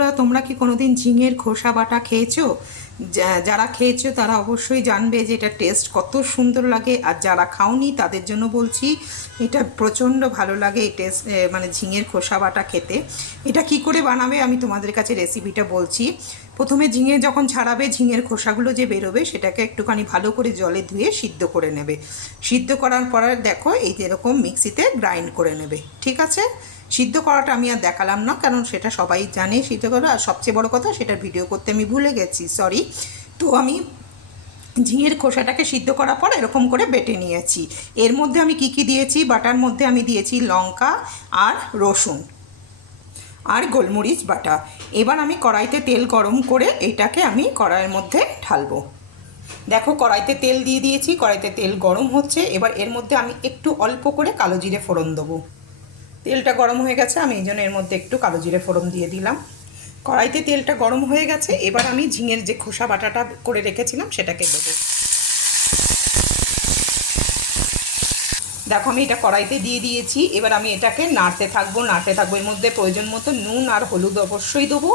বন্ধুরা, তোমরা কি কোনোদিন ঝিঙের খোসা বাটা খেয়েছো? যারা খেয়েছো তারা অবশ্যই জানবে যে এটা টেস্ট কত সুন্দর লাগে। আর যারা খাওনি তাদের জন্য বলছি, এটা প্রচণ্ড ভালো লাগে এই টেস্ট, মানে ঝিঙের খোসা বাটা খেতে। এটা কি করে বানাবে আমি তোমাদের কাছে রেসিপিটা বলছি। প্রথমে ঝিঙে যখন ছাড়াবে, ঝিঙের খোসাগুলো যে বেরোবে সেটাকে একটুখানি ভালো করে জলে ধুয়ে সিদ্ধ করে নেবে। সিদ্ধ করার পরে দেখো এই যে এরকম মিক্সিতে গ্রাইন্ড করে নেবে, ঠিক আছে? সিদ্ধ করাটা আমি আর দেখালাম না, কারণ সেটা সবাই জানে সিদ্ধ করা। আর সবচেয়ে বড় কথা, সেটার ভিডিও করতে আমি ভুলে গেছি, সরি। তো আমি ঝিঙের খোসাটাকে সিদ্ধ করার পর এরকম করে বেটে নিয়েছি। এর মধ্যে আমি কি কি দিয়েছি, বাটার মধ্যে আমি দিয়েছি লঙ্কা আর রসুন আর গোলমরিচ বাটা। এবার আমি কড়াইতে তেল গরম করে এটাকে আমি কড়াইয়ের মধ্যে ঢালবো। দেখো কড়াইতে তেল দিয়ে দিয়েছি, কড়াইতে তেল গরম হচ্ছে। এবার এর মধ্যে আমি একটু অল্প করে কালো জিরে ফোড়ন দেবো। তেলটা গরম হয়ে গেছে, আমি এই জন্য এর মধ্যে একটু কালো জিরে ফোড়ন দিয়ে দিলাম। কড়াইতে তেলটা গরম হয়ে গেছে, এবার আমি ঝিঙের যে খোসা বাটাটা করে রেখেছিলাম সেটাকে দেবো। দেখো আমি এটা কড়াইতে দিয়ে দিয়েছি। এবার আমি এটাকে নাড়তে থাকবো। এর মধ্যে প্রয়োজন মতো নুন আর হলুদ অবশ্যই দেবো,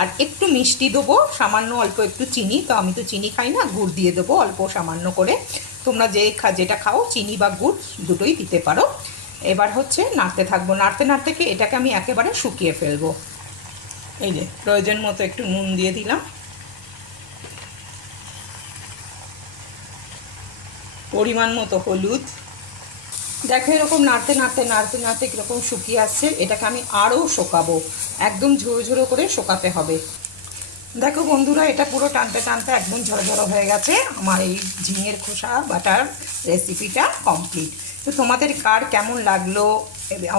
আর একটু মিষ্টি দেবো, সামান্য অল্প একটু চিনি। তো আমি তো চিনি খাই না, গুড় দিয়ে দেবো অল্প সামান্য করে। তোমরা যেটা খাও, চিনি বা গুড় দুটোই দিতে পারো। এবার হচ্ছে নাড়তে থাকবো। নাড়তে কি এটাকে আমি একেবারে শুকিয়ে ফেলবো। এই যে প্রয়োজন মতো একটু নুন দিয়ে দিলাম, পরিমাণ মতো হলুদ। দেখো এরকম নাড়তে কীরকম শুকিয়ে আসছে। এটাকে আমি আরও শোকাবো, একদম ঝোড়ো ঝোড়ো করে শোকাতে হবে। দেখো বন্ধুরা, এটা পুরো টানতে একদম ঝরঝরো হয়ে গেছে। আমার এই ঝিঙের খোসা বাটার রেসিপিটা কমপ্লিট। তো তোমাদের কার কেমন লাগলো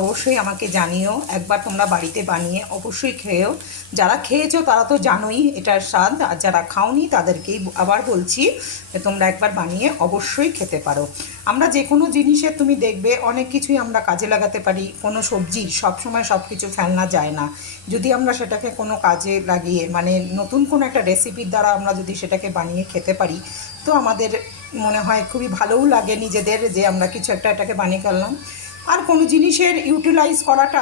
অবশ্যই আমাকে জানিও। একবার তোমরা বাড়িতে বানিয়ে অবশ্যই খেয়েও। যারা খেয়েছো তারা তো জানোই এটার স্বাদ, আর যারা খাওনি তাদেরকেই আবার বলছি যে তোমরা একবার বানিয়ে অবশ্যই খেতে পারো। আমরা যে কোনো জিনিসে তুমি দেখবে অনেক কিছুই আমরা কাজে লাগাতে পারি। কোনো সবজি সবসময় সব কিছু ফেলনা যায় না। যদি আমরা সেটাকে কোনো কাজে লাগিয়ে, মানে নতুন কোনো একটা রেসিপির দ্বারা আমরা যদি সেটাকে বানিয়ে খেতে পারি, তো আমাদের মনে হয় খুবই ভালোও লাগে নিজেদের, যে আমরা কিছু একটা এটাকে বানিয়ে ফেললাম। আর কোনো জিনিসের ইউটিলাইজ করাটা,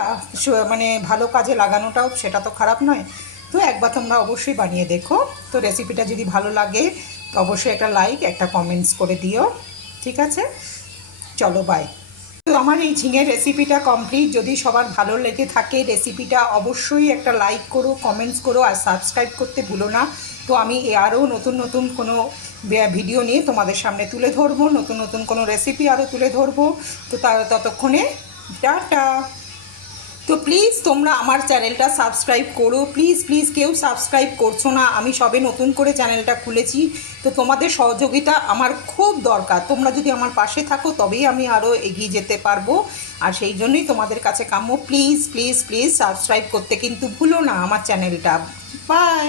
মানে ভালো কাজে লাগানোটাও, সেটা তো খারাপ নয়। তো একবার তোমরা অবশ্যই বানিয়ে দেখো। তো রেসিপিটা যদি ভালো লাগে তো অবশ্যই একটা লাইক, একটা কমেন্টস করে দিও, ঠিক আছে? চলো বাই। তো আমার এই ঝিঙের রেসিপিটা কমপ্লিট। যদি সবার ভালো লেগে থাকে রেসিপিটা, অবশ্যই একটা লাইক করো, কমেন্টস করো, আর সাবস্ক্রাইব করতে ভুলো না। তো আমি আরও নতুন কোনো ভিডিও নিয়ে তোমাদের সামনে তুলে ধরবো, নতুন কোনো রেসিপি আরও তুলে ধরবো। তো ততক্ষণে টাটা। তো প্লিজ তোমরা আমার চ্যানেলটা সাবস্ক্রাইব করো, প্লিজ কেউ সাবস্ক্রাইব করছো না। আমি সবে নতুন করে চ্যানেলটা খুলেছি, তো তোমাদের সহযোগিতা আমার খুব দরকার। তোমরা যদি আমার পাশে থাকো তবেই আমি আরও এগিয়ে যেতে পারবো। আর সেই জন্যই তোমাদের কাছে কাম্য, প্লিজ সাবস্ক্রাইব করতে কিন্তু ভুলো না আমার চ্যানেলটা। বাই।